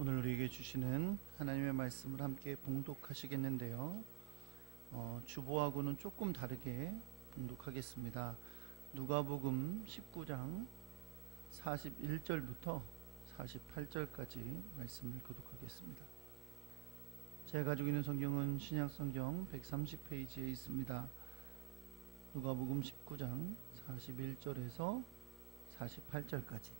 오늘 우리에게 주시는 하나님의 말씀을 함께 봉독하시겠는데요. 주보하고는 조금 다르게 봉독하겠습니다. 누가복음 19장 41절부터 48절까지 말씀을 교독하겠습니다. 제가 가지고 있는 성경은 신약성경 130페이지에 있습니다. 누가복음 19장 41절에서 48절까지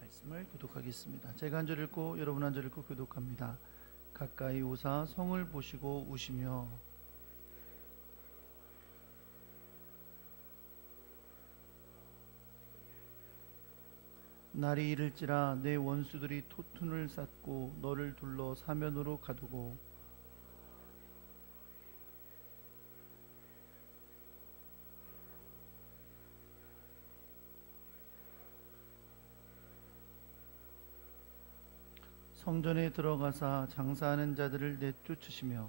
말씀을 교독하겠습니다. 제가 한 절 읽고 여러분 한 절 읽고 교독합니다. 가까이 오사 성을 보시고 우시며 날이 이를지라 내 원수들이 토툰을 쌓고 너를 둘러 사면으로 가두고 성전에 들어가사 장사하는 자들을 내쫓으시며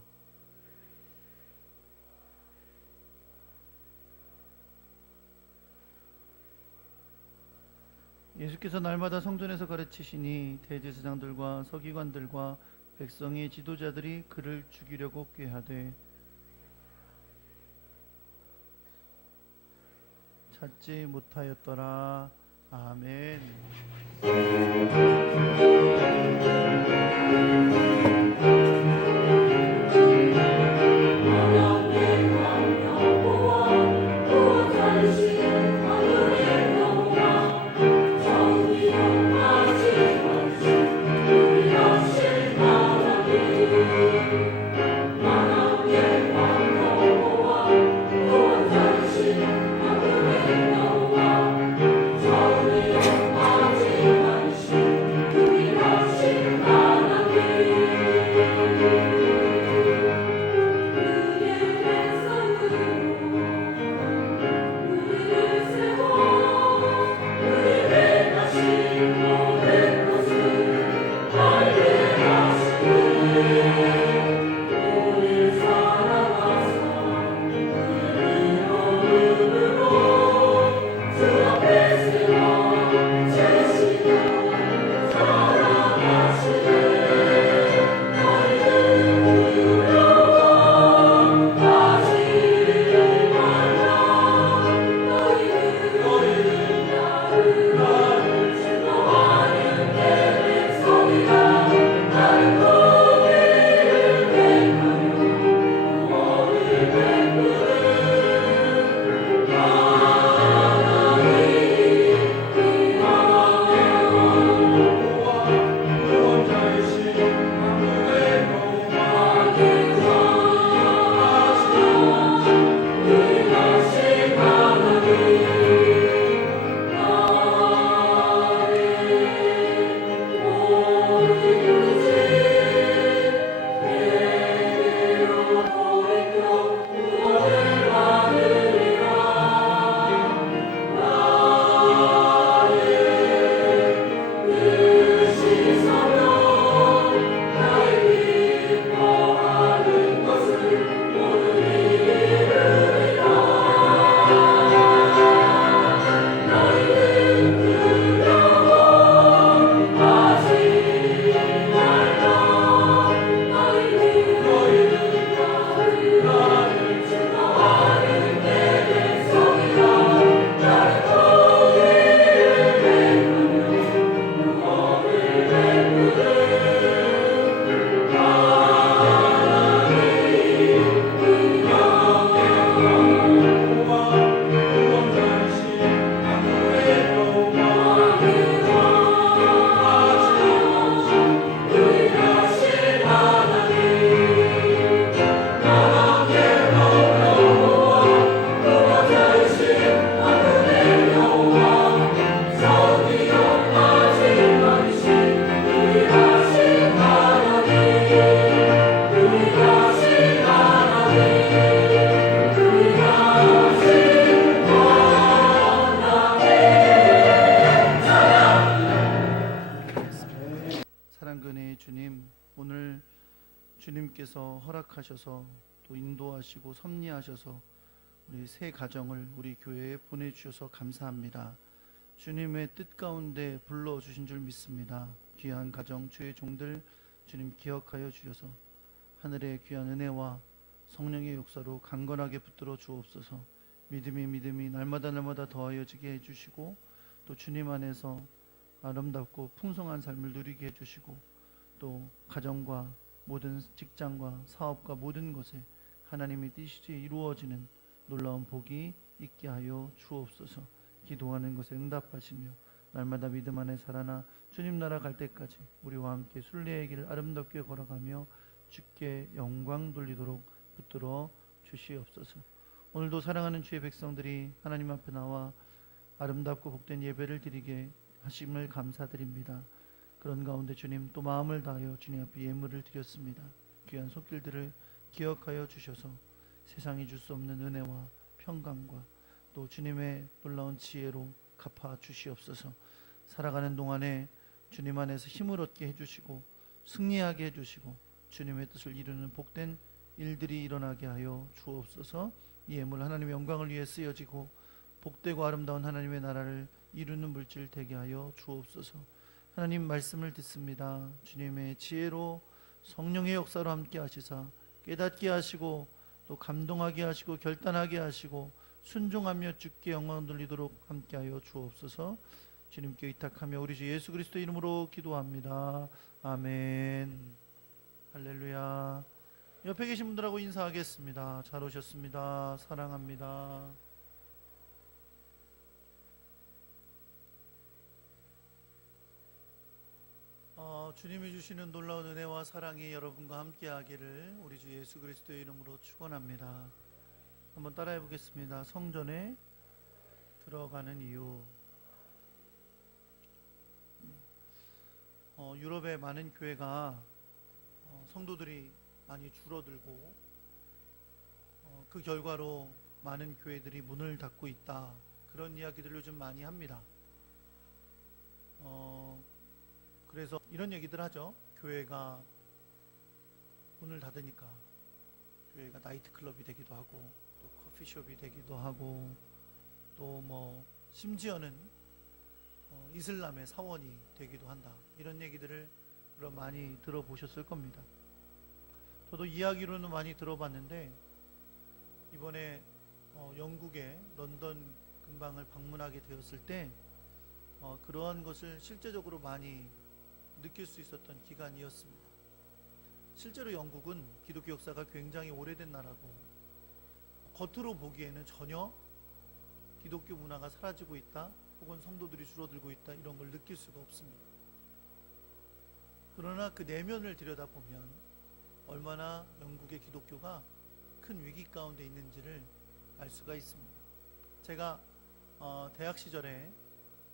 예수께서 날마다 성전에서 가르치시니 대제사장들과 서기관들과 백성의 지도자들이 그를 죽이려고 꾀하되 찾지 못하였더라. 아멘. 주님께서 허락하셔서 또 인도하시고 섭리하셔서 우리 새 가정을 우리 교회에 보내주셔서 감사합니다. 주님의 뜻 가운데 불러주신 줄 믿습니다. 귀한 가정, 주의 종들 주님 기억하여 주셔서 하늘의 귀한 은혜와 성령의 역사로 강건하게 붙들어 주옵소서. 믿음이 날마다 더하여지게 해주시고 또 주님 안에서 아름답고 풍성한 삶을 누리게 해주시고 또 가정과 모든 직장과 사업과 모든 것에 하나님의 뜻이 이루어지는 놀라운 복이 있게 하여 주옵소서. 기도하는 것에 응답하시며 날마다 믿음 안에 살아나 주님 나라 갈 때까지 우리와 함께 순례의 길을 아름답게 걸어가며 주께 영광 돌리도록 붙들어 주시옵소서. 오늘도 사랑하는 주의 백성들이 하나님 앞에 나와 아름답고 복된 예배를 드리게 하심을 감사드립니다. 그런 가운데 주님 또 마음을 다하여 주님 앞에 예물을 드렸습니다. 귀한 손길들을 기억하여 주셔서 세상이 줄 수 없는 은혜와 평강과 또 주님의 놀라운 지혜로 갚아 주시옵소서. 살아가는 동안에 주님 안에서 힘을 얻게 해주시고 승리하게 해주시고 주님의 뜻을 이루는 복된 일들이 일어나게 하여 주옵소서. 이 예물 하나님의 영광을 위해 쓰여지고 복되고 아름다운 하나님의 나라를 이루는 물질 되게 하여 주옵소서. 하나님 말씀을 듣습니다. 주님의 지혜로 성령의 역사로 함께 하시사 깨닫게 하시고 또 감동하게 하시고 결단하게 하시고 순종하며 주께 영광 돌리도록 함께 하여 주옵소서. 주님께 의탁하며 우리 주 예수 그리스도 이름으로 기도합니다. 아멘. 할렐루야. 옆에 계신 분들하고 인사하겠습니다. 잘 오셨습니다. 사랑합니다. 주님이 주시는 놀라운 은혜와 사랑이 여러분과 함께하기를 우리 주 예수 그리스도의 이름으로 축원합니다. 한번 따라해 보겠습니다. 성전에 들어가는 이유. 유럽의 많은 교회가 성도들이 많이 줄어들고 그 결과로 많은 교회들이 문을 닫고 있다. 그런 이야기들을 요즘 많이 합니다. 그래서 이런 얘기들 하죠. 교회가 문을 닫으니까 교회가 나이트클럽이 되기도 하고 또 커피숍이 되기도 하고 또 뭐 심지어는 이슬람의 사원이 되기도 한다. 이런 얘기들을 많이 들어보셨을 겁니다. 저도 이야기로는 많이 들어봤는데 이번에 영국의 런던 근방을 방문하게 되었을 때 그러한 것을 실제적으로 많이 느낄 수 있었던 기간이었습니다. 실제로 영국은 기독교 역사가 굉장히 오래된 나라고 겉으로 보기에는 전혀 기독교 문화가 사라지고 있다 혹은 성도들이 줄어들고 있다 이런 걸 느낄 수가 없습니다. 그러나 그 내면을 들여다보면 얼마나 영국의 기독교가 큰 위기 가운데 있는지를 알 수가 있습니다. 제가 대학 시절에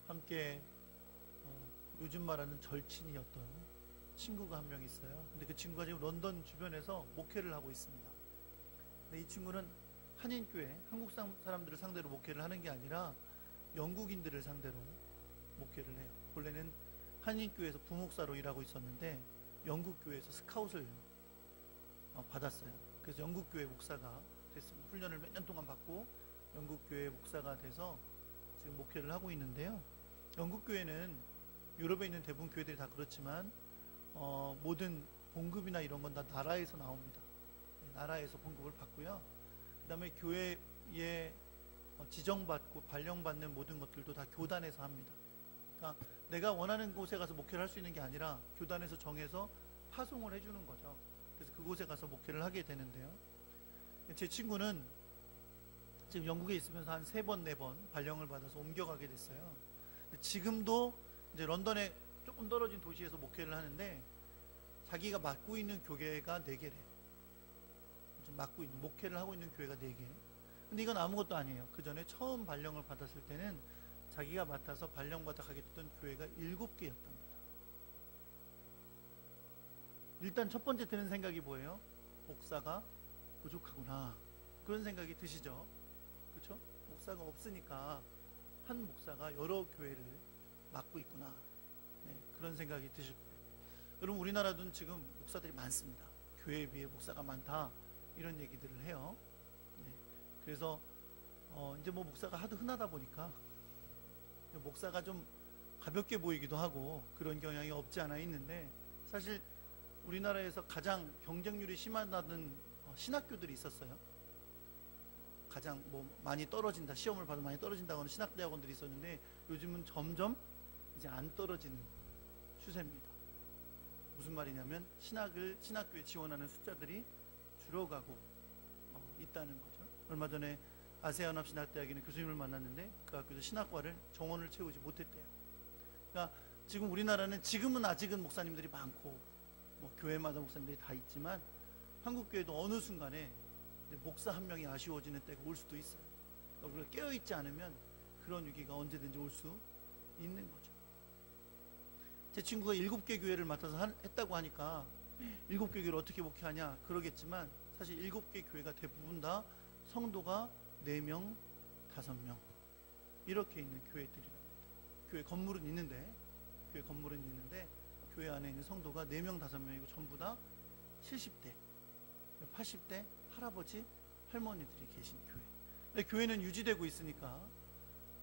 함께 요즘 말하는 절친이었던 친구가 한 명 있어요. 근데 그 친구가 지금 런던 주변에서 목회를 하고 있습니다. 근데 이 친구는 한인교회, 한국 사람들을 상대로 목회를 하는 게 아니라 영국인들을 상대로 목회를 해요. 본래는 한인교회에서 부목사로 일하고 있었는데 영국교회에서 스카웃을 받았어요. 그래서 영국교회 목사가 됐습니다. 훈련을 몇 년 동안 받고 영국교회 목사가 돼서 지금 목회를 하고 있는데요. 영국교회는 유럽에 있는 대부분 교회들이 다 그렇지만 모든 봉급이나 이런 건 다 나라에서 나옵니다. 나라에서 봉급을 받고요. 그 다음에 교회에 지정받고 발령받는 모든 것들도 다 교단에서 합니다. 그러니까 내가 원하는 곳에 가서 목회를 할 수 있는 게 아니라 교단에서 정해서 파송을 해주는 거죠. 그래서 그곳에 가서 목회를 하게 되는데요. 제 친구는 지금 영국에 있으면서 한 3번, 4번 발령을 받아서 옮겨가게 됐어요. 지금도 이제 런던에 조금 떨어진 도시에서 목회를 하는데 자기가 맡고 있는 교회가 4개래. 맡고 있는, 목회를 하고 있는 교회가 4개. 근데 이건 아무것도 아니에요. 그 전에 처음 발령을 받았을 때는 자기가 맡아서 발령받아 가게 됐던 교회가 7개였답니다. 일단 첫 번째 드는 생각이 뭐예요? 목사가 부족하구나. 그런 생각이 드시죠? 그렇죠? 목사가 없으니까 한 목사가 여러 교회를 맡고 있구나. 네, 그런 생각이 드실 거예요. 여러분 우리나라도 지금 목사들이 많습니다. 교회에 비해 목사가 많다. 이런 얘기들을 해요. 네, 그래서 이제 뭐 목사가 하도 흔하다 보니까 목사가 좀 가볍게 보이기도 하고 그런 경향이 없지 않아 있는데, 사실 우리나라에서 가장 경쟁률이 심하다는 신학교들이 있었어요. 가장 많이 떨어진다, 시험을 봐도 많이 떨어진다고 하는 신학대학원들이 있었는데, 요즘은 점점 이제 안 떨어지는 추세입니다. 무슨 말이냐면 신학교에 지원하는 숫자들이 줄어가고 있다는 거죠. 얼마 전에 아세아연합신학대학에 있는 교수님을 만났는데 그 학교에서 신학과를 정원을 채우지 못했대요. 그러니까 지금 우리나라는 지금은 아직은 목사님들이 많고 교회마다 목사님들이 다 있지만, 한국 교회도 어느 순간에 목사 한 명이 아쉬워지는 때가 올 수도 있어요. 그러니까 우리가 깨어있지 않으면 그런 위기가 언제든지 올 수 있는 거죠. 제 친구가 7개 교회를 맡아서 했다고 하니까 7개 교회를 어떻게 목회하냐 그러겠지만, 사실 7개 교회가 대부분 다 성도가 4명, 5명 이렇게 있는 교회들이랍니다. 교회 건물은 있는데 교회 안에 있는 성도가 4명, 5명이고 전부 다 70대, 80대 할아버지, 할머니들이 계신 교회. 근데 교회는 유지되고 있으니까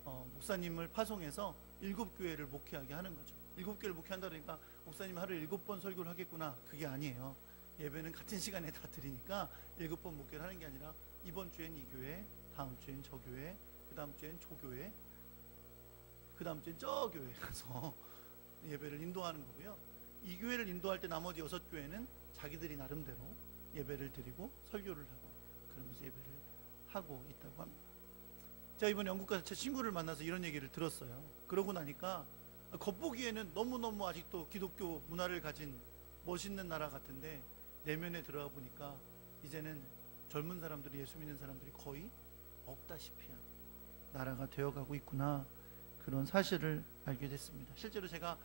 목사님을 파송해서 7교회를 목회하게 하는 거죠. 7교회를 목회한다 그러니까 목사님이 하루에 7번 설교를 하겠구나, 그게 아니에요. 예배는 같은 시간에 다 드리니까 7번 목회를 하는 게 아니라, 이번 주엔 이 교회, 다음 주엔 저 교회, 그 다음 주엔 조 교회, 그 다음 주엔 저 교회 가서 예배를 인도하는 거고요. 이 교회를 인도할 때 나머지 6교회는 자기들이 나름대로 예배를 드리고 설교를 하고 그러면서 예배를 하고 있다고 합니다. 제가 이번에 영국 가서 제 친구를 만나서 이런 얘기를 들었어요. 그러고 나니까 겉보기에는 너무너무 아직도 기독교 문화를 가진 멋있는 나라 같은데, 내면에 들어가 보니까 이제는 젊은 사람들이, 예수 믿는 사람들이 거의 없다시피 한 나라가 되어가고 있구나, 그런 사실을 알게 됐습니다. 실제로 제가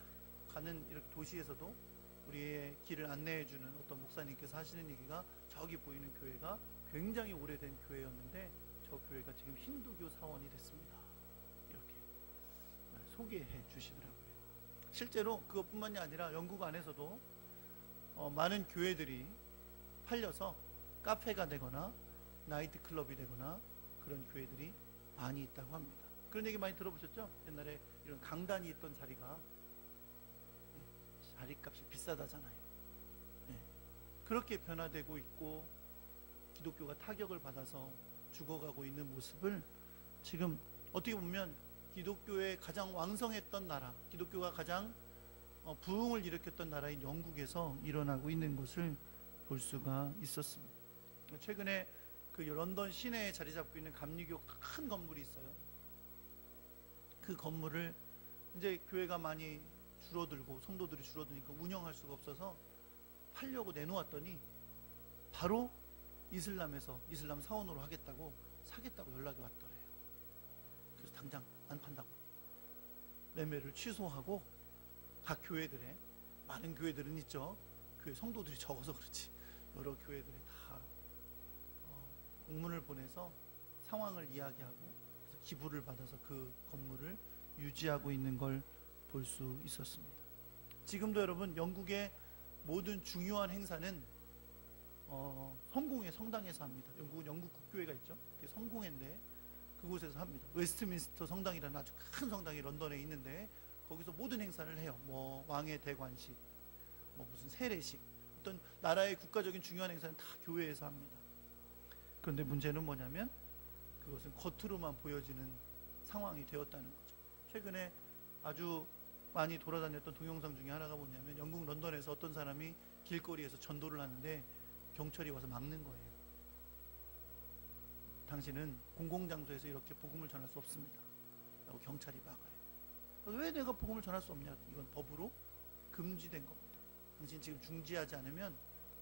가는 이렇게 도시에서도 우리의 길을 안내해주는 어떤 목사님께서 하시는 얘기가, 저기 보이는 교회가 굉장히 오래된 교회였는데 저 교회가 지금 힌두교 사원이 됐습니다, 이렇게 소개해 주시더라고요. 실제로 그것뿐만이 아니라 영국 안에서도 많은 교회들이 팔려서 카페가 되거나 나이트클럽이 되거나 그런 교회들이 많이 있다고 합니다. 그런 얘기 많이 들어보셨죠? 옛날에 이런 강단이 있던 자리가 자리값이 비싸다잖아요. 그렇게 변화되고 있고 기독교가 타격을 받아서 죽어가고 있는 모습을 지금 어떻게 보면 기독교의 가장 왕성했던 나라, 기독교가 가장 부흥을 일으켰던 나라인 영국에서 일어나고 있는 것을 볼 수가 있었습니다. 최근에 그 런던 시내에 자리 잡고 있는 감리교 큰 건물이 있어요. 그 건물을 이제 교회가 많이 줄어들고 성도들이 줄어드니까 운영할 수가 없어서 팔려고 내놓았더니 바로 이슬람 사원으로 사겠다고 연락이 왔더래요. 그래서 당장 안 판다고 매매를 취소하고, 각 교회들에, 많은 교회들은 있죠, 교회 성도들이 적어서 그렇지 여러 교회들에 다 공문을 보내서 상황을 이야기하고, 그래서 기부를 받아서 그 건물을 유지하고 있는 걸 볼 수 있었습니다. 지금도 여러분, 영국의 모든 중요한 행사는 성공회 성당에서 합니다. 영국은 영국 국교회가 있죠. 그게 성공회인데 그곳에서 합니다. 웨스트민스터 성당이라는 아주 큰 성당이 런던에 있는데 거기서 모든 행사를 해요. 왕의 대관식, 무슨 세례식, 어떤 나라의 국가적인 중요한 행사는 다 교회에서 합니다. 그런데 문제는 뭐냐면 그것은 겉으로만 보여지는 상황이 되었다는 거죠. 최근에 아주 많이 돌아다녔던 동영상 중에 하나가 뭐냐면, 영국 런던에서 어떤 사람이 길거리에서 전도를 하는데 경찰이 와서 막는 거예요. 당신은 공공장소에서 이렇게 복음을 전할 수 없습니다 라고 경찰이 막아요. 왜 내가 복음을 전할 수 없냐, 이건 법으로 금지된 겁니다. 당신 지금 중지하지 않으면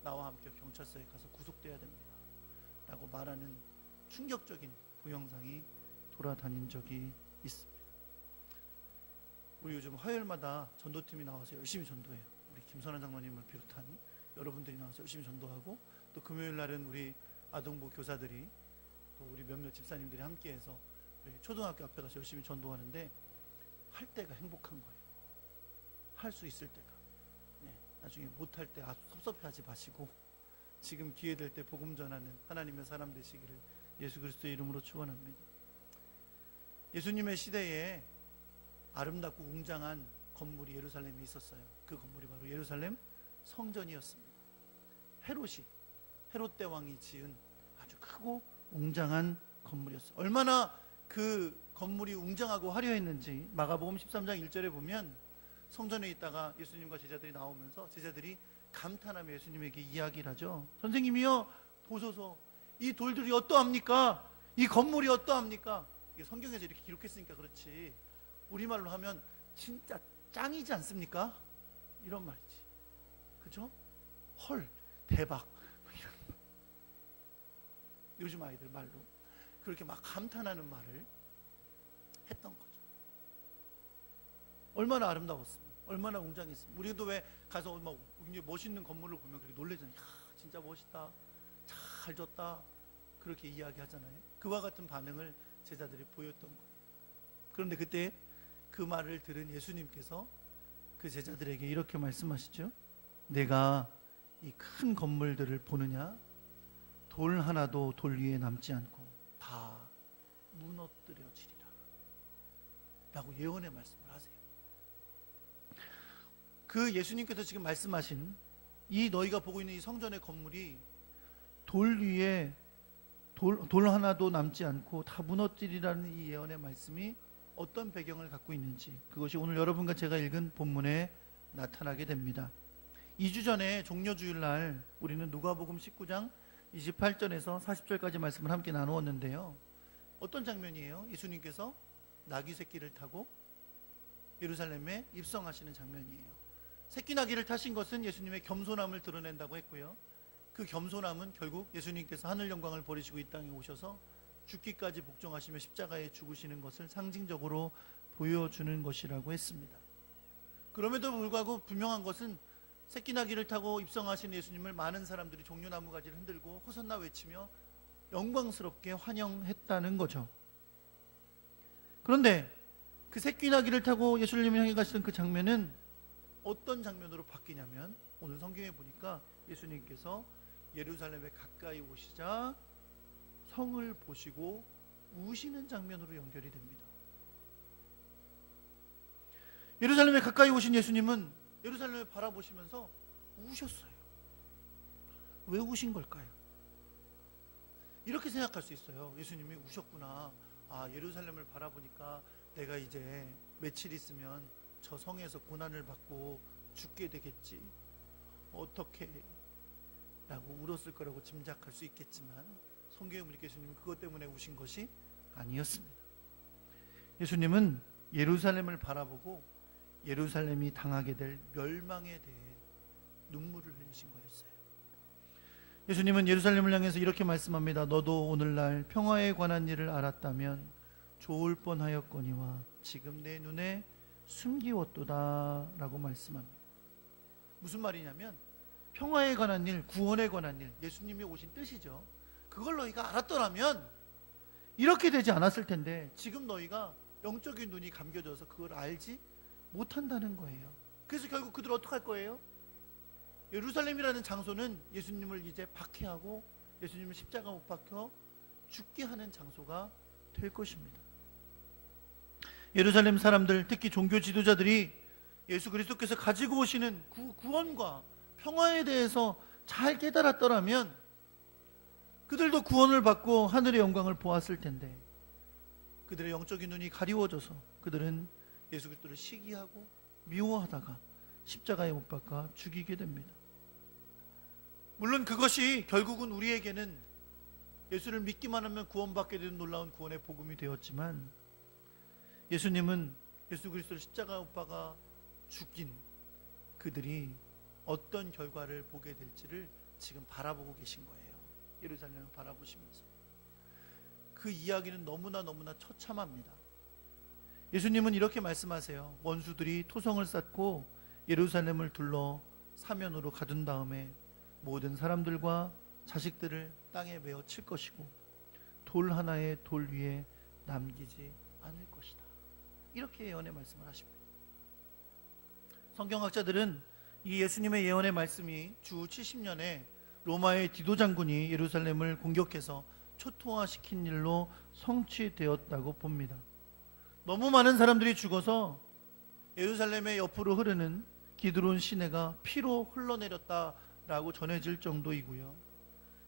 나와 함께 경찰서에 가서 구속돼야 됩니다 라고 말하는 충격적인 동영상이 돌아다닌 적이 있습니다. 우리 요즘 화요일마다 전도팀이 나와서 열심히 전도해요. 우리 김선한 장로님을 비롯한 여러분들이 나와서 열심히 전도하고, 또 금요일 날은 우리 아동부 교사들이, 또 우리 몇몇 집사님들이 함께해서 우리 초등학교 앞에 가서 열심히 전도하는데, 할 때가 행복한 거예요. 할 수 있을 때가. 나중에 못할 때 섭섭해하지 마시고 지금 기회 될 때 복음 전하는 하나님의 사람 되시기를 예수 그리스도의 이름으로 축원합니다. 예수님의 시대에 아름답고 웅장한 건물이 예루살렘에 있었어요. 그 건물이 바로 예루살렘 성전이었습니다. 헤롯 대왕이 지은 아주 크고 웅장한 건물이었어요. 얼마나 그 건물이 웅장하고 화려했는지 마가복음 13장 1절에 보면 성전에 있다가 예수님과 제자들이 나오면서 제자들이 감탄하며 예수님에게 이야기를 하죠. 선생님이요, 보소서, 이 돌들이 어떠합니까? 이 건물이 어떠합니까? 이게 성경에서 이렇게 기록했으니까 그렇지, 우리말로 하면 진짜 짱이지 않습니까? 이런 말이지. 그죠? 헐, 대박, 이런 요즘 아이들 말로 그렇게 막 감탄하는 말을 했던 거죠. 얼마나 아름다웠습니까? 얼마나 웅장했습니까? 우리도 왜 가서 막 멋있는 건물을 보면 그렇게 놀라잖아요. 야, 진짜 멋있다, 잘 졌다, 그렇게 이야기하잖아요. 그와 같은 반응을 제자들이 보였던 거예요. 그런데 그때 그 말을 들은 예수님께서 그 제자들에게 이렇게 말씀하시죠. 내가 이 큰 건물들을 보느냐? 돌 하나도 돌 위에 남지 않고 다 무너뜨려지리라 라고 예언의 말씀을 하세요. 그 예수님께서 지금 말씀하신 이 너희가 보고 있는 이 성전의 건물이 돌 위에 돌 하나도 남지 않고 다 무너뜨리라는 이 예언의 말씀이 어떤 배경을 갖고 있는지, 그것이 오늘 여러분과 제가 읽은 본문에 나타나게 됩니다. 2주 전에 종려주일날 우리는 누가복음 19장 28절에서 40절까지 말씀을 함께 나누었는데요. 어떤 장면이에요? 예수님께서 나귀 새끼를 타고 예루살렘에 입성하시는 장면이에요. 새끼 나귀를 타신 것은 예수님의 겸손함을 드러낸다고 했고요. 그 겸손함은 결국 예수님께서 하늘 영광을 버리시고 이 땅에 오셔서 죽기까지 복종하시며 십자가에 죽으시는 것을 상징적으로 보여주는 것이라고 했습니다. 그럼에도 불구하고 분명한 것은 새끼 나귀를 타고 입성하신 예수님을 많은 사람들이 종려나무 가지를 흔들고 호산나 외치며 영광스럽게 환영했다는 거죠. 그런데 그 새끼 나귀를 타고 예수님을 향해 가시는 그 장면은 어떤 장면으로 바뀌냐면, 오늘 성경에 보니까 예수님께서 예루살렘에 가까이 오시자 성을 보시고 우시는 장면으로 연결이 됩니다. 예루살렘에 가까이 오신 예수님은 예루살렘을 바라보시면서 우셨어요. 왜 우신 걸까요? 이렇게 생각할 수 있어요. 예수님이 우셨구나. 아, 예루살렘을 바라보니까 내가 이제 며칠 있으면 저 성에서 고난을 받고 죽게 되겠지, 어떻게 라고 울었을 거라고 짐작할 수 있겠지만, 성경에 보니까 예수님은 그것 때문에 우신 것이 아니었습니다. 예수님은 예루살렘을 바라보고 예루살렘이 당하게 될 멸망에 대해 눈물을 흘리신 거였어요. 예수님은 예루살렘을 향해서 이렇게 말씀합니다. 너도 오늘날 평화에 관한 일을 알았다면 좋을 뻔하였거니와 지금 내 눈에 숨기웠도다 라고 말씀합니다. 무슨 말이냐면, 평화에 관한 일, 구원에 관한 일, 예수님이 오신 뜻이죠. 그걸 너희가 알았더라면 이렇게 되지 않았을 텐데, 지금 너희가 영적인 눈이 감겨져서 그걸 알지 못한다는 거예요. 그래서 결국 그들 어떻게 할 거예요? 예루살렘이라는 장소는 예수님을 이제 박해하고 예수님을 십자가 못 박혀 죽게 하는 장소가 될 것입니다. 예루살렘 사람들, 특히 종교 지도자들이 예수 그리스도께서 가지고 오시는 구원과 평화에 대해서 잘 깨달았더라면 그들도 구원을 받고 하늘의 영광을 보았을 텐데, 그들의 영적인 눈이 가리워져서 그들은 예수 그리스도를 시기하고 미워하다가 십자가에 못 박아 죽이게 됩니다. 물론 그것이 결국은 우리에게는 예수를 믿기만 하면 구원받게 되는 놀라운 구원의 복음이 되었지만, 예수님은 예수 그리스도를 십자가에 못 박아 죽인 그들이 어떤 결과를 보게 될지를 지금 바라보고 계신 거예요. 예루살렘을 바라보시면서. 그 이야기는 너무나 처참합니다. 예수님은 이렇게 말씀하세요. 원수들이 토성을 쌓고 예루살렘을 둘러 사면으로 가둔 다음에 모든 사람들과 자식들을 땅에 메어 칠 것이고 돌 하나의 돌 위에 남기지 않을 것이다. 이렇게 예언의 말씀을 하십니다. 성경학자들은 이 예수님의 예언의 말씀이 주 70년에 로마의 디도 장군이 예루살렘을 공격해서 초토화시킨 일로 성취되었다고 봅니다. 너무 많은 사람들이 죽어서 예루살렘의 옆으로 흐르는 기드론 시내가 피로 흘러내렸다라고 전해질 정도이고요.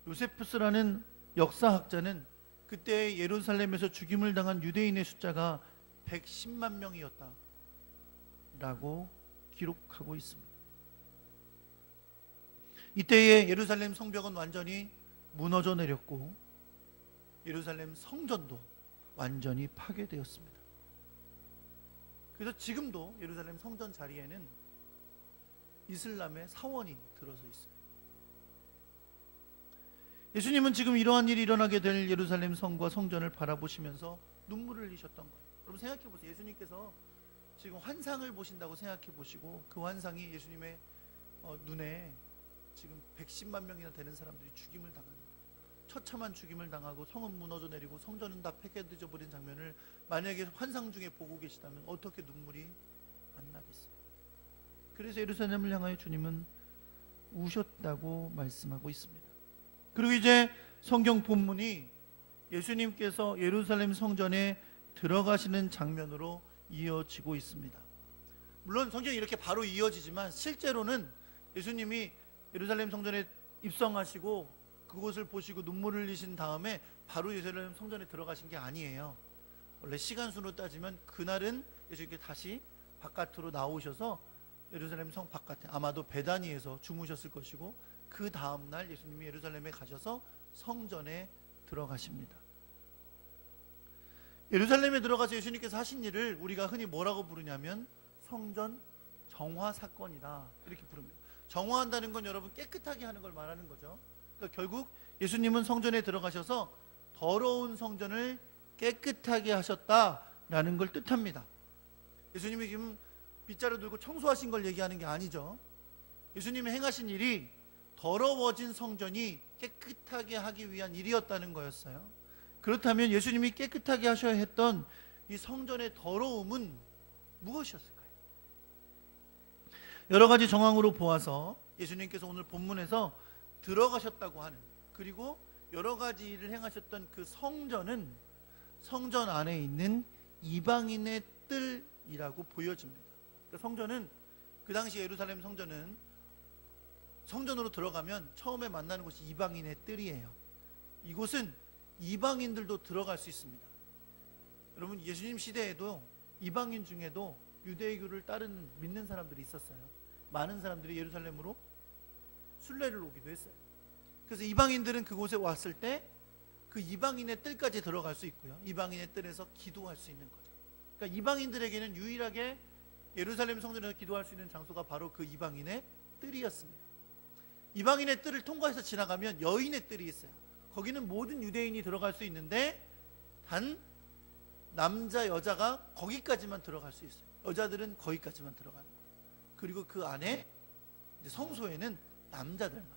요세푸스라는 역사학자는 그때 예루살렘에서 죽임을 당한 유대인의 숫자가 110만 명이었다라고 기록하고 있습니다. 이때에 예루살렘 성벽은 완전히 무너져 내렸고 예루살렘 성전도 완전히 파괴되었습니다. 그래서 지금도 예루살렘 성전 자리에는 이슬람의 사원이 들어서 있어요. 예수님은 지금 이러한 일이 일어나게 될 예루살렘 성과 성전을 바라보시면서 눈물을 흘리셨던 거예요. 여러분 생각해 보세요. 예수님께서 지금 환상을 보신다고 생각해 보시고 그 환상이 예수님의 눈에 지금 110만 명이나 되는 사람들이 죽임을 당하는, 처참한 죽임을 당하고 성은 무너져 내리고 성전은 다 폐괴되어 버린 장면을 만약에 환상 중에 보고 계시다면 어떻게 눈물이 안 나겠어요? 그래서 예루살렘을 향하여 주님은 우셨다고 말씀하고 있습니다. 그리고 이제 성경 본문이 예수님께서 예루살렘 성전에 들어가시는 장면으로 이어지고 있습니다. 물론 성경이 이렇게 바로 이어지지만 실제로는 예수님이 예루살렘 성전에 입성하시고 그곳을 보시고 눈물을 흘리신 다음에 바로 예루살렘 성전에 들어가신 게 아니에요. 원래 시간순으로 따지면 그날은 예수님께 다시 바깥으로 나오셔서 예루살렘 성 바깥에 아마도 베다니에서 주무셨을 것이고 그 다음날 예수님이 예루살렘에 가셔서 성전에 들어가십니다. 예루살렘에 들어가서 예수님께서 하신 일을 우리가 흔히 뭐라고 부르냐면 성전 정화 사건이다 이렇게 부릅니다. 정화한다는 건 여러분 깨끗하게 하는 걸 말하는 거죠. 그러니까 결국 예수님은 성전에 들어가셔서 더러운 성전을 깨끗하게 하셨다라는 걸 뜻합니다. 예수님이 지금 빗자루 들고 청소하신 걸 얘기하는 게 아니죠. 예수님이 행하신 일이 더러워진 성전이 깨끗하게 하기 위한 일이었다는 거였어요. 그렇다면 예수님이 깨끗하게 하셔야 했던 이 성전의 더러움은 무엇이었을까요? 여러 가지 정황으로 보아서 예수님께서 오늘 본문에서 들어가셨다고 하는, 그리고 여러 가지 일을 행하셨던 그 성전은 성전 안에 있는 이방인의 뜰이라고 보여집니다. 그러니까 성전은, 그 당시 예루살렘 성전은 성전으로 들어가면 처음에 만나는 곳이 이방인의 뜰이에요. 이곳은 이방인들도 들어갈 수 있습니다. 여러분 예수님 시대에도 이방인 중에도 유대교를 따르는 믿는 사람들이 있었어요. 많은 사람들이 예루살렘으로 순례를 오기도 했어요. 그래서 이방인들은 그곳에 왔을 때 그 이방인의 뜰까지 들어갈 수 있고요, 이방인의 뜰에서 기도할 수 있는 거죠. 그러니까 이방인들에게는 유일하게 예루살렘 성전에서 기도할 수 있는 장소가 바로 그 이방인의 뜰이었습니다. 이방인의 뜰을 통과해서 지나가면 여인의 뜰이 있어요. 거기는 모든 유대인이 들어갈 수 있는데 단 남자 여자가 거기까지만 들어갈 수 있어요. 여자들은 거기까지만 들어가는 거예요. 그리고 그 안에 이제 성소에는 남자들만,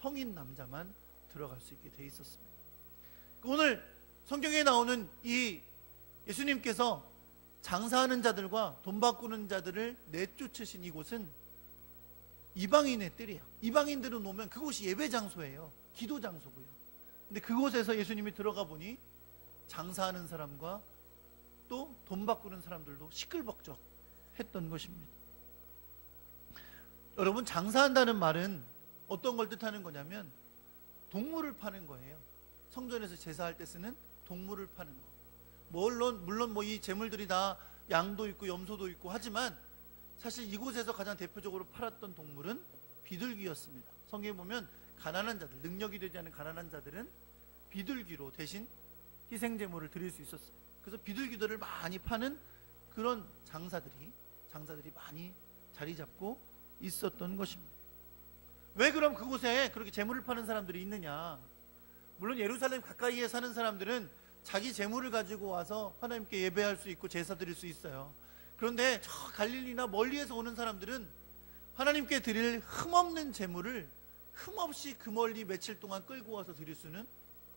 성인 남자만 들어갈 수 있게 돼 있었습니다. 오늘 성경에 나오는 이 예수님께서 장사하는 자들과 돈 바꾸는 자들을 내쫓으신 이곳은 이방인의 뜰이에요. 이방인들은 오면 그곳이 예배 장소예요. 기도 장소고요. 근데 그곳에서 예수님이 들어가 보니 장사하는 사람과 또 돈 바꾸는 사람들도 시끌벅적 했던 것입니다. 여러분 장사한다는 말은 어떤 걸 뜻하는 거냐면 동물을 파는 거예요. 성전에서 제사할 때 쓰는 동물을 파는 거. 물론 뭐 이 재물들이 다 양도 있고 염소도 있고 하지만 사실 이곳에서 가장 대표적으로 팔았던 동물은 비둘기였습니다. 성경에 보면 가난한 자들, 능력이 되지 않은 가난한 자들은 비둘기로 대신 희생제물을 드릴 수 있었어요. 그래서 비둘기들을 많이 파는 그런 장사들이 많이 자리 잡고 있었던 것입니다. 왜 그럼 그곳에 그렇게 제물을 파는 사람들이 있느냐? 물론 예루살렘 가까이에 사는 사람들은 자기 제물을 가지고 와서 하나님께 예배할 수 있고 제사 드릴 수 있어요. 그런데 저 갈릴리나 멀리에서 오는 사람들은 하나님께 드릴 흠없는 제물을 흠없이 그 멀리 며칠 동안 끌고 와서 드릴 수는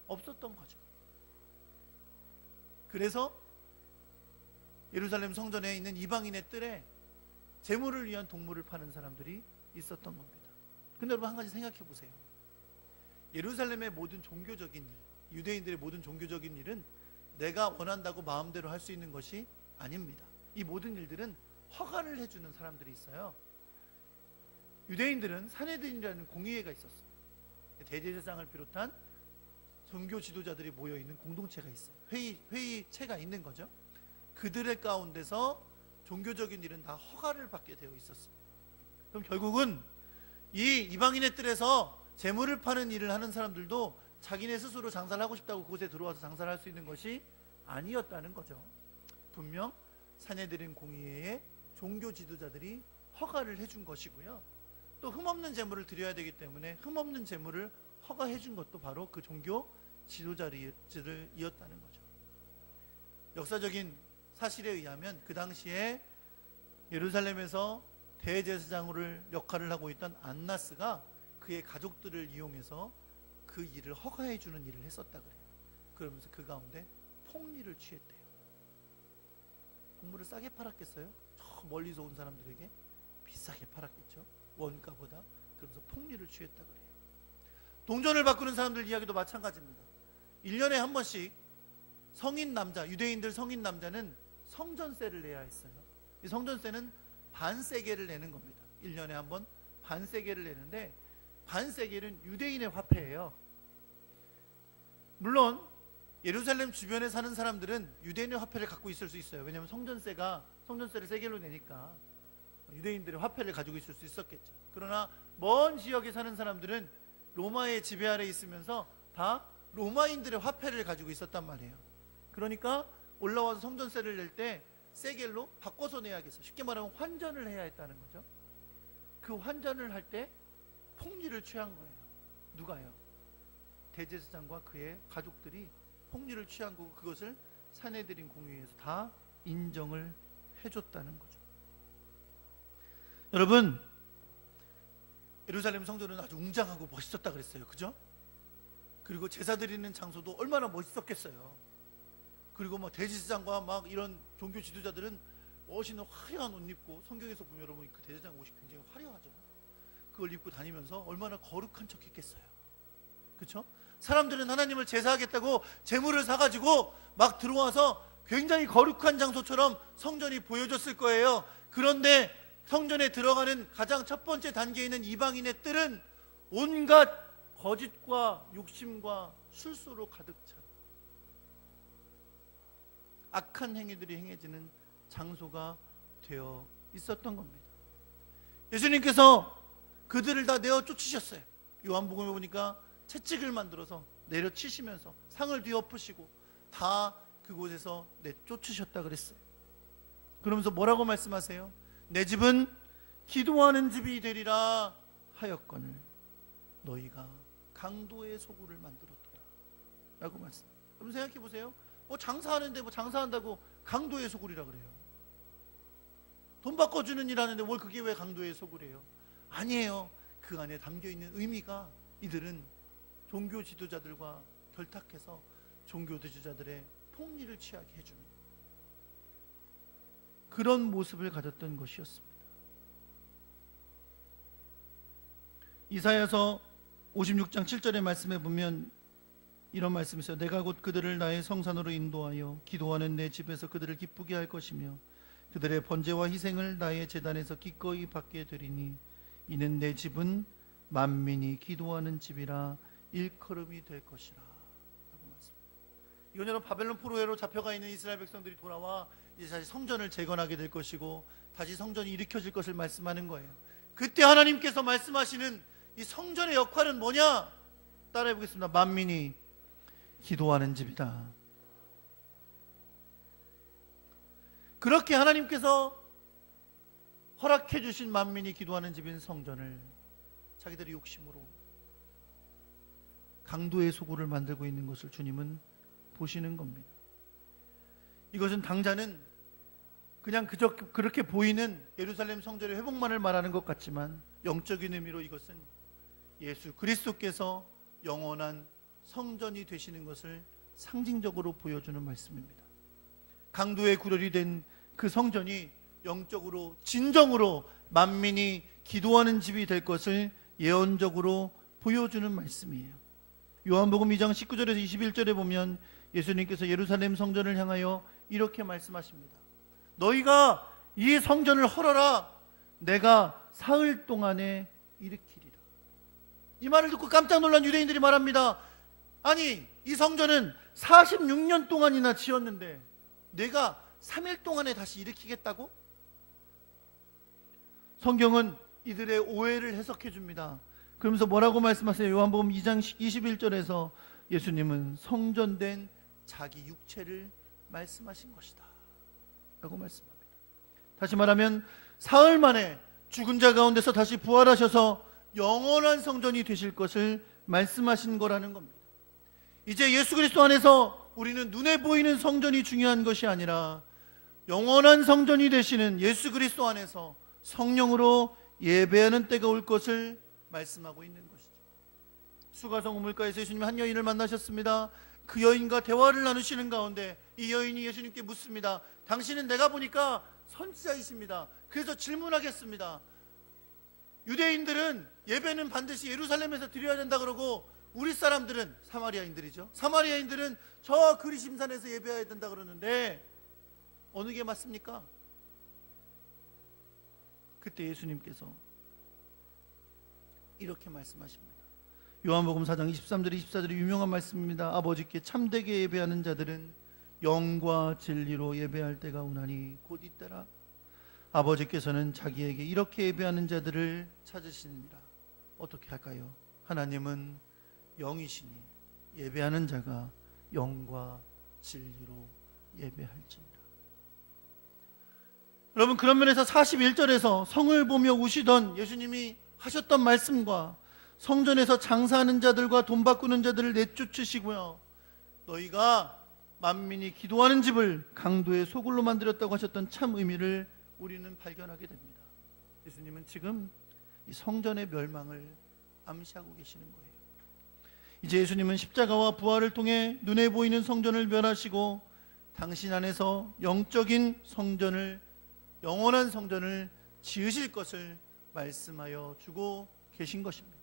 없었던 거죠. 그래서 예루살렘 성전에 있는 이방인의 뜰에 제물을 위한 동물을 파는 사람들이 있었던 겁니다. 근데 여러분 한 가지 생각해 보세요. 예루살렘의 모든 종교적인 일, 유대인들의 모든 종교적인 일은 내가 원한다고 마음대로 할 수 있는 것이 아닙니다. 이 모든 일들은 허가를 해주는 사람들이 있어요. 유대인들은 산헤드린이라는 공의회가 있었어요. 대제사장을 비롯한 종교 지도자들이 모여있는 공동체가 있어요. 회의체가 있는 거죠. 그들의 가운데서 종교적인 일은 다 허가를 받게 되어 있었습니다. 그럼 결국은 이 이방인의 뜰에서 재물을 파는 일을 하는 사람들도 자기네 스스로 장사를 하고 싶다고 그곳에 들어와서 장사를 할 수 있는 것이 아니었다는 거죠. 분명 산헤드린 공의회의 종교 지도자들이 허가를 해준 것이고요. 또 흠없는 재물을 드려야 되기 때문에 흠없는 재물을 허가해 준 것도 바로 그 종교 지도자들이었다는 거죠. 역사적인 사실에 의하면 그 당시에 예루살렘에서 대제사장을 역할을 하고 있던 안나스가 그의 가족들을 이용해서 그 일을 허가해 주는 일을 했었다 그래요. 그러면서 그 가운데 폭리를 취했대요. 곡물을 싸게 팔았겠어요? 저 멀리서 온 사람들에게 비싸게 팔았겠죠. 원가보다. 그러면서 폭리를 취했다 그래요. 동전을 바꾸는 사람들 이야기도 마찬가지입니다. 1년에 한 번씩 성인 남자, 유대인들 성인 남자는 성전세를 내야 했어요. 이 성전세는 반세겔을 내는 겁니다. 1년에 한 번 반세겔을 내는데, 반세겔은 유대인의 화폐예요. 물론 예루살렘 주변에 사는 사람들은 유대인의 화폐를 갖고 있을 수 있어요. 왜냐하면 성전세를 세겔로 내니까 유대인들의 화폐를 가지고 있을 수 있었겠죠. 그러나 먼 지역에 사는 사람들은 로마의 지배 아래 있으면서 다 로마인들의 화폐를 가지고 있었단 말이에요. 그러니까 올라와서 성전세를 낼 때 세겔로 바꿔서 내야겠어. 쉽게 말하면 환전을 해야 했다는 거죠. 그 환전을 할 때 폭리를 취한 거예요. 누가요? 대제사장과 그의 가족들이 폭리를 취한 거고, 그것을 산헤드린 공의회에서 다 인정을 해줬다는 거죠. 여러분, 예루살렘 성전은 아주 웅장하고 멋있었다 그랬어요. 그죠? 그리고 제사 드리는 장소도 얼마나 멋있었겠어요. 그리고 막 대제사장과 막 이런 종교 지도자들은 멋있는 화려한 옷 입고, 성경에서 보면 여러분 그 대제사장 옷이 굉장히 화려하죠. 그걸 입고 다니면서 얼마나 거룩한 척 했겠어요. 그렇죠? 사람들은 하나님을 제사하겠다고 재물을 사가지고 막 들어와서 굉장히 거룩한 장소처럼 성전이 보여졌을 거예요. 그런데 성전에 들어가는 가장 첫 번째 단계에 있는 이방인의 뜰은 온갖 거짓과 욕심과 술수로 가득 찬 악한 행위들이 행해지는 장소가 되어 있었던 겁니다. 예수님께서 그들을 다 내어 쫓으셨어요. 요한복음에 보니까 채찍을 만들어서 내려치시면서 상을 뒤엎으시고 다 그곳에서 내쫓으셨다 그랬어요. 그러면서 뭐라고 말씀하세요? 내 집은 기도하는 집이 되리라 하였거늘 너희가 강도의 소굴을 만들었도다 라고 말씀. 여러분 생각해 보세요. 장사하는데 장사한다고 강도의 소굴이라 그래요. 돈 바꿔주는 일 하는데 뭘 그게 왜 강도의 소굴이에요? 아니에요. 그 안에 담겨있는 의미가 이들은 종교 지도자들과 결탁해서 종교 지도자들의 폭리를 취하게 해주는 그런 모습을 가졌던 것이었습니다. 이사야서 56장 7절의 말씀에 보면 이런 말씀이 있어요. 내가 곧 그들을 나의 성산으로 인도하여 기도하는 내 집에서 그들을 기쁘게 할 것이며 그들의 번제와 희생을 나의 제단에서 기꺼이 받게 되리니 이는 내 집은 만민이 기도하는 집이라 일컬음이 될 것이라 라고 말씀합니다. 이건 여러분 바벨론 포로로 잡혀가 있는 이스라엘 백성들이 돌아와 이제 다시 성전을 재건하게 될 것이고 다시 성전이 일으켜질 것을 말씀하는 거예요. 그때 하나님께서 말씀하시는 이 성전의 역할은 뭐냐? 따라해 보겠습니다. 만민이 기도하는 집이다. 그렇게 하나님께서 허락해 주신 만민이 기도하는 집인 성전을 자기들의 욕심으로 강도의 소굴을 만들고 있는 것을 주님은 보시는 겁니다. 이것은 당자는 그냥 그저 그렇게 보이는 예루살렘 성전의 회복만을 말하는 것 같지만 영적인 의미로 이것은 예수 그리스도께서 영원한 성전이 되시는 것을 상징적으로 보여주는 말씀입니다. 강도의 구렬이 된 그 성전이 영적으로 진정으로 만민이 기도하는 집이 될 것을 예언적으로 보여주는 말씀이에요. 요한복음 2장 19절에서 21절에 보면 예수님께서 예루살렘 성전을 향하여 이렇게 말씀하십니다. 너희가 이 성전을 헐어라. 내가 사흘 동안에 일으키리라. 이 말을 듣고 깜짝 놀란 유대인들이 말합니다. 아니, 이 성전은 46년 동안이나 지었는데 내가 3일 동안에 다시 일으키겠다고? 성경은 이들의 오해를 해석해 줍니다. 그러면서 뭐라고 말씀하세요? 요한복음 2장 21절에서 예수님은 성전된 자기 육체를 말씀하신 것이다 라고 말씀합니다. 다시 말하면 사흘 만에 죽은 자 가운데서 다시 부활하셔서 영원한 성전이 되실 것을 말씀하신 거라는 겁니다. 이제 예수 그리스도 안에서 우리는 눈에 보이는 성전이 중요한 것이 아니라 영원한 성전이 되시는 예수 그리스도 안에서 성령으로 예배하는 때가 올 것을 말씀하고 있는 것이죠. 수가성 우물가에서 예수님이 한 여인을 만나셨습니다. 그 여인과 대화를 나누시는 가운데 이 여인이 예수님께 묻습니다. 당신은 내가 보니까 선지자이십니다. 그래서 질문하겠습니다. 유대인들은 예배는 반드시 예루살렘에서 드려야 된다 그러고 우리 사람들은 사마리아인들이죠. 사마리아인들은 저 그리심산에서 예배해야 된다 그러는데 어느 게 맞습니까? 그때 예수님께서 이렇게 말씀하십니다. 요한복음 4장 23절 24절이 유명한 말씀입니다. 아버지께 참되게 예배하는 자들은 영과 진리로 예배할 때가 오나니 곧 이때라. 아버지께서는 자기에게 이렇게 예배하는 자들을 찾으시느니라. 어떻게 할까요? 하나님은 영이시니 예배하는 자가 영과 진리로 예배할지니라. 여러분, 그런 면에서 41절에서 성을 보며 우시던 예수님이 하셨던 말씀과 성전에서 장사하는 자들과 돈 바꾸는 자들을 내쫓으시고요, 너희가 만민이 기도하는 집을 강도의 소굴로 만들었다고 하셨던 참 의미를 우리는 발견하게 됩니다. 예수님은 지금 이 성전의 멸망을 암시하고 계시는 거예요. 이제 예수님은 십자가와 부활을 통해 눈에 보이는 성전을 멸하시고 당신 안에서 영적인 성전을, 영원한 성전을 지으실 것을 말씀하여 주고 계신 것입니다.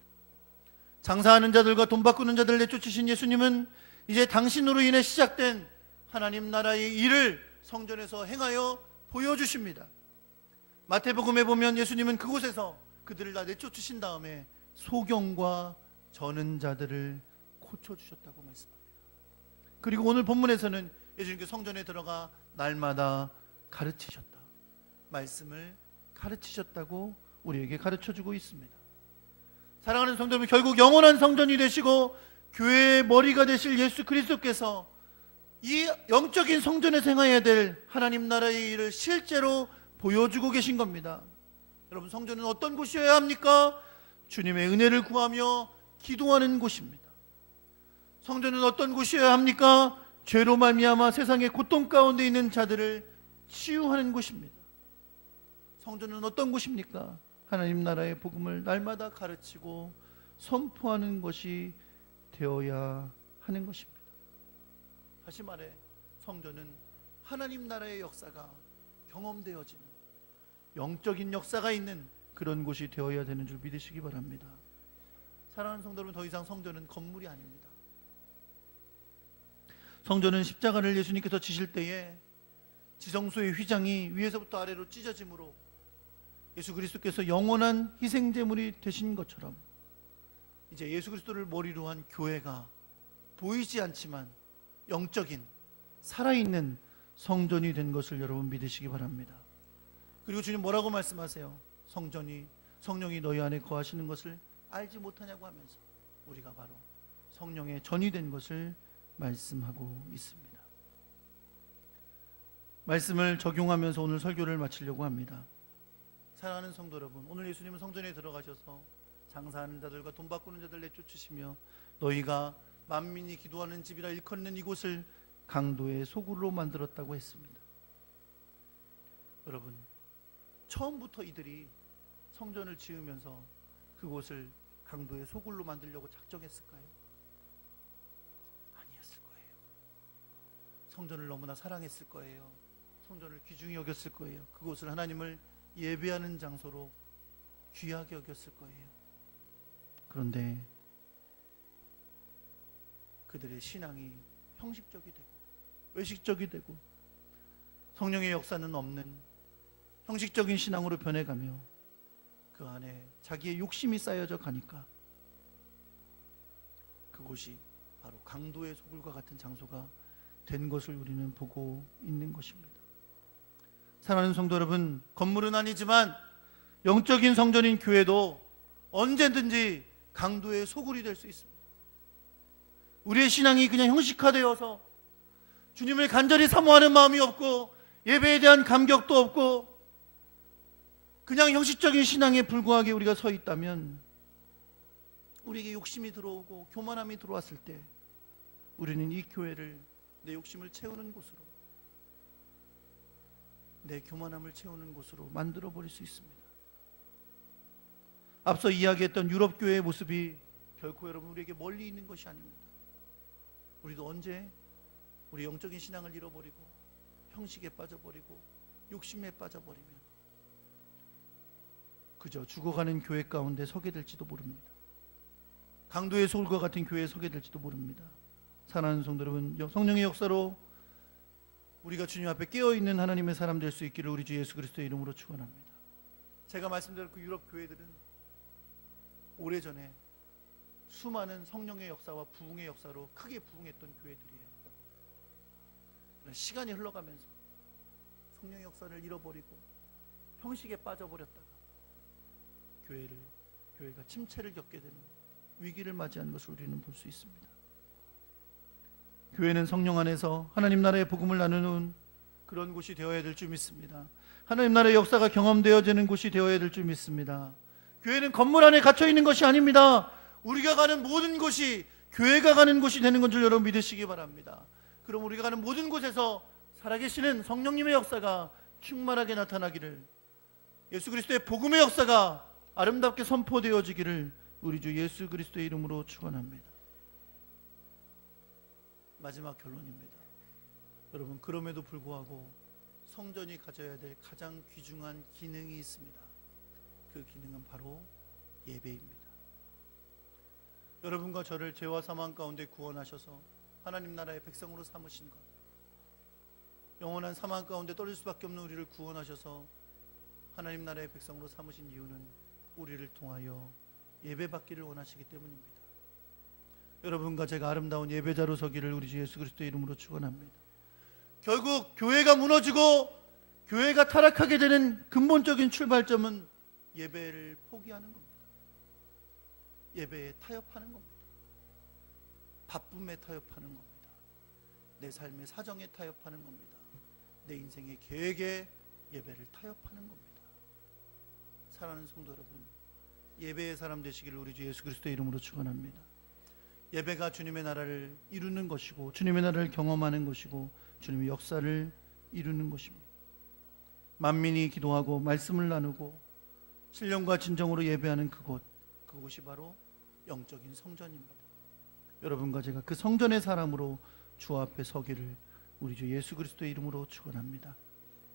장사하는 자들과 돈 바꾸는 자들을 내쫓으신 예수님은 이제 당신으로 인해 시작된 하나님 나라의 일을 성전에서 행하여 보여주십니다. 마태복음에 보면 예수님은 그곳에서 그들을 다 내쫓으신 다음에 소경과 저는 자들을 고쳐주셨다고 말씀합니다. 그리고 오늘 본문에서는 예수님께서 성전에 들어가 날마다 가르치셨다, 말씀을 가르치셨다고 우리에게 가르쳐주고 있습니다. 사랑하는 성도 여러분, 결국 영원한 성전이 되시고 교회의 머리가 되실 예수 그리스도께서 이 영적인 성전에서 행해야 될 하나님 나라의 일을 실제로 보여주고 계신 겁니다. 여러분, 성전은 어떤 곳이어야 합니까? 주님의 은혜를 구하며 기도하는 곳입니다. 성전은 어떤 곳이어야 합니까? 죄로 말미암아 세상의 고통 가운데 있는 자들을 치유하는 곳입니다. 성전은 어떤 곳입니까? 하나님 나라의 복음을 날마다 가르치고 선포하는 것이 되어야 하는 것입니다. 다시 말해, 성전은 하나님 나라의 역사가 경험되어지는 영적인 역사가 있는 그런 곳이 되어야 되는 줄 믿으시기 바랍니다. 사랑하는 성도 여러분, 더 이상 성전은 건물이 아닙니다. 성전은 십자가를 예수님께서 지실 때에 지성소의 휘장이 위에서부터 아래로 찢어짐으로 예수 그리스도께서 영원한 희생제물이 되신 것처럼 이제 예수 그리스도를 머리로 한 교회가 보이지 않지만 영적인 살아있는 성전이 된 것을 여러분 믿으시기 바랍니다. 그리고 주님 뭐라고 말씀하세요? 성령이 너희 안에 거하시는 것을 알지 못하냐고 하면서 우리가 바로 성령의 전이 된 것을 말씀하고 있습니다. 말씀을 적용하면서 오늘 설교를 마치려고 합니다. 사랑하는 성도 여러분, 오늘 예수님은 성전에 들어가셔서 장사하는 자들과 돈 바꾸는 자들 내쫓으시며 너희가 만민이 기도하는 집이라 일컫는 이곳을 강도의 소굴로 만들었다고 했습니다. 여러분, 처음부터 이들이 성전을 지으면서 그곳을 강도의 소굴로 만들려고 작정했을까요? 아니었을 거예요. 성전을 너무나 사랑했을 거예요. 성전을 귀중히 여겼을 거예요. 그곳을 하나님을 예배하는 장소로 귀하게 여겼을 거예요. 그런데 그들의 신앙이 형식적이 되고 외식적이 되고 성령의 역사는 없는 형식적인 신앙으로 변해가며 그 안에 자기의 욕심이 쌓여져 가니까 그곳이 바로 강도의 소굴과 같은 장소가 된 것을 우리는 보고 있는 것입니다. 사랑하는 성도 여러분, 건물은 아니지만 영적인 성전인 교회도 언제든지 강도의 소굴이 될 수 있습니다. 우리의 신앙이 그냥 형식화되어서 주님을 간절히 사모하는 마음이 없고 예배에 대한 감격도 없고 그냥 형식적인 신앙에 불과하게 우리가 서 있다면 우리에게 욕심이 들어오고 교만함이 들어왔을 때 우리는 이 교회를 내 욕심을 채우는 곳으로, 내 교만함을 채우는 곳으로 만들어버릴 수 있습니다. 앞서 이야기했던 유럽 교회의 모습이 결코 여러분 우리에게 멀리 있는 것이 아닙니다. 우리도 언제 우리 영적인 신앙을 잃어버리고 형식에 빠져버리고 욕심에 빠져버리면 그저 죽어가는 교회 가운데 서게 될지도 모릅니다. 강도의 소굴과 같은 교회에 서게 될지도 모릅니다. 사랑하는 성도 여러분, 성령의 역사로 우리가 주님 앞에 깨어있는 하나님의 사람 될 수 있기를 우리 주 예수 그리스도의 이름으로 축원합니다. 제가 말씀드린 그 유럽 교회들은 오래전에 수많은 성령의 역사와 부흥의 역사로 크게 부흥했던 교회들이에요. 시간이 흘러가면서 성령의 역사를 잃어버리고 형식에 빠져버렸다가 교회가 침체를 겪게 되는 위기를 맞이하는 것을 우리는 볼 수 있습니다. 교회는 성령 안에서 하나님 나라의 복음을 나누는 그런 곳이 되어야 될 줄 믿습니다. 하나님 나라의 역사가 경험되어지는 곳이 되어야 될 줄 믿습니다. 교회는 건물 안에 갇혀 있는 것이 아닙니다. 우리가 가는 모든 곳이 교회가 가는 곳이 되는 건 줄 여러분 믿으시기 바랍니다. 그럼 우리가 가는 모든 곳에서 살아계시는 성령님의 역사가 충만하게 나타나기를, 예수 그리스도의 복음의 역사가 아름답게 선포되어지기를 우리 주 예수 그리스도의 이름으로 축원합니다. 마지막 결론입니다. 여러분, 그럼에도 불구하고 성전이 가져야 될 가장 귀중한 기능이 있습니다. 그 기능은 바로 예배입니다. 여러분과 저를 죄와 사망 가운데 구원하셔서 하나님 나라의 백성으로 삼으신 것, 영원한 사망 가운데 떨어질 수밖에 없는 우리를 구원하셔서 하나님 나라의 백성으로 삼으신 이유는 우리를 통하여 예배받기를 원하시기 때문입니다. 여러분과 제가 아름다운 예배자로 서기를 우리 주 예수 그리스도의 이름으로 축원합니다. 결국 교회가 무너지고 교회가 타락하게 되는 근본적인 출발점은 예배를 포기하는 겁니다. 예배에 타협하는 겁니다. 바쁨에 타협하는 겁니다. 내 삶의 사정에 타협하는 겁니다. 내 인생의 계획에 예배를 타협하는 겁니다. 사랑하는 성도 여러분, 예배의 사람 되시기를 우리 주 예수 그리스도의 이름으로 축원합니다. 예배가 주님의 나라를 이루는 것이고 주님의 나라를 경험하는 것이고 주님의 역사를 이루는 것입니다. 만민이 기도하고 말씀을 나누고 신령과 진정으로 예배하는 그곳이 바로 영적인 성전입니다. 여러분과 제가 그 성전의 사람으로 주 앞에 서기를 우리 주 예수 그리스도의 이름으로 축원합니다.